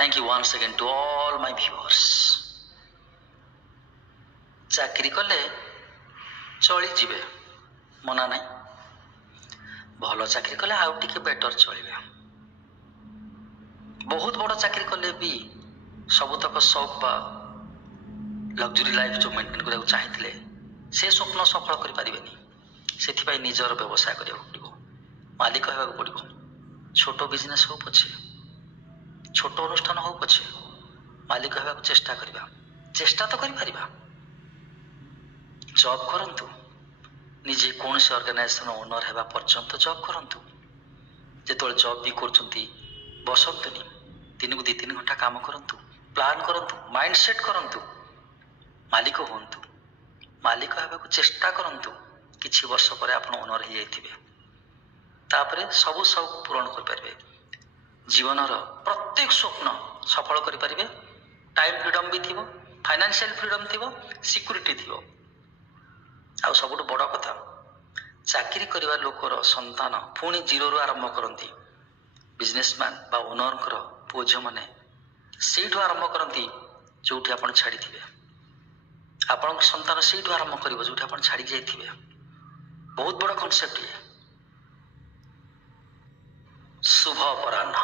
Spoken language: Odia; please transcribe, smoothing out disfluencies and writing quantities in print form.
Thank you once again to all my viewers. ଚାକିରି କଲେ ଚଳିଯିବେ, ମନା ନାହିଁ। ଭଲ ଚାକିରି କଲେ ଆଉ ଟିକେ ବେଟର ଚଳିବେ। ବହୁତ ବଡ଼ ଚାକିରି କଲେ ବି ସବୁତକ ସଉକ ବା ଲକ୍ଜୁରୀ ଲାଇଫ ଯେଉଁ ମେଣ୍ଟେନ୍ କରିବାକୁ ଚାହିଁଥିଲେ ସେ ସ୍ୱପ୍ନ ସଫଳ କରିପାରିବେନି। ସେଥିପାଇଁ ନିଜର ବ୍ୟବସାୟ କରିବାକୁ ପଡ଼ିବ, ମାଲିକ ହେବାକୁ ପଡ଼ିବ। ଛୋଟ ବିଜନେସ୍ ହଉ ପଛେ, ଛୋଟ ଅନୁଷ୍ଠାନ ହଉ ପଛେ, ମାଲିକ ହେବାକୁ ଚେଷ୍ଟା କରିବା। ଚେଷ୍ଟା ତ କରିପାରିବା। ଜବ୍ କରନ୍ତୁ, ନିଜେ କୌଣସି ଅର୍ଗାନାଇଜେସନ ଓନର ହେବା ପର୍ଯ୍ୟନ୍ତ ଜବ୍ କରନ୍ତୁ। ଯେତେବେଳେ ଜବ୍ ବି କରୁଛନ୍ତି ବସନ୍ତୁନି, ଦିନକୁ 2-3 ଘଣ୍ଟା କାମ କରନ୍ତୁ, ପ୍ଲାନ୍ କରନ୍ତୁ, ମାଇଣ୍ଡ ସେଟ୍ କରନ୍ତୁ, ମାଲିକ ହୁଅନ୍ତୁ। ମାଲିକ ହେବାକୁ ଚେଷ୍ଟା କରନ୍ତୁ। କିଛି ବର୍ଷ ପରେ ଆପଣ ଓନର ହେଇଯାଇଥିବେ, ତାପରେ ସବୁ ପୂରଣ କରିପାରିବେ। ଜୀବନର ପ୍ରତ୍ୟେକ ସ୍ୱପ୍ନ ସଫଳ କରିପାରିବେ। ଟାଇମ୍ ଫ୍ରିଡମ୍ ବି ଥିବ, ଫାଇନାନ୍ସିଆଲ ଫ୍ରିଡମ୍ ଥିବ, ସିକ୍ୟୁରିଟି ଥିବ। ଆଉ ସବୁଠୁ ବଡ଼ କଥା, ଚାକିରି କରିବା ଲୋକର ସନ୍ତାନ ପୁଣି ଜିରୋରୁ ଆରମ୍ଭ କରନ୍ତି। ବିଜନେସମ୍ୟାନ୍ ବା ଓନରଙ୍କର ପୁଅ ଝିଅମାନେ ସେଇଠୁ ଆରମ୍ଭ କରନ୍ତି ଯେଉଁଠି ଆପଣ ଛାଡ଼ିଥିବେ। ଆପଣଙ୍କ ସନ୍ତାନ ସେଇଠୁ ଆରମ୍ଭ କରିବ ଯେଉଁଠି ଆପଣ ଛାଡ଼ିକି ଯାଇଥିବେ। ବହୁତ ବଡ଼ କନସେପ୍ଟ ଇଏ। ଶୁଭ ଅପରାହ୍ନ।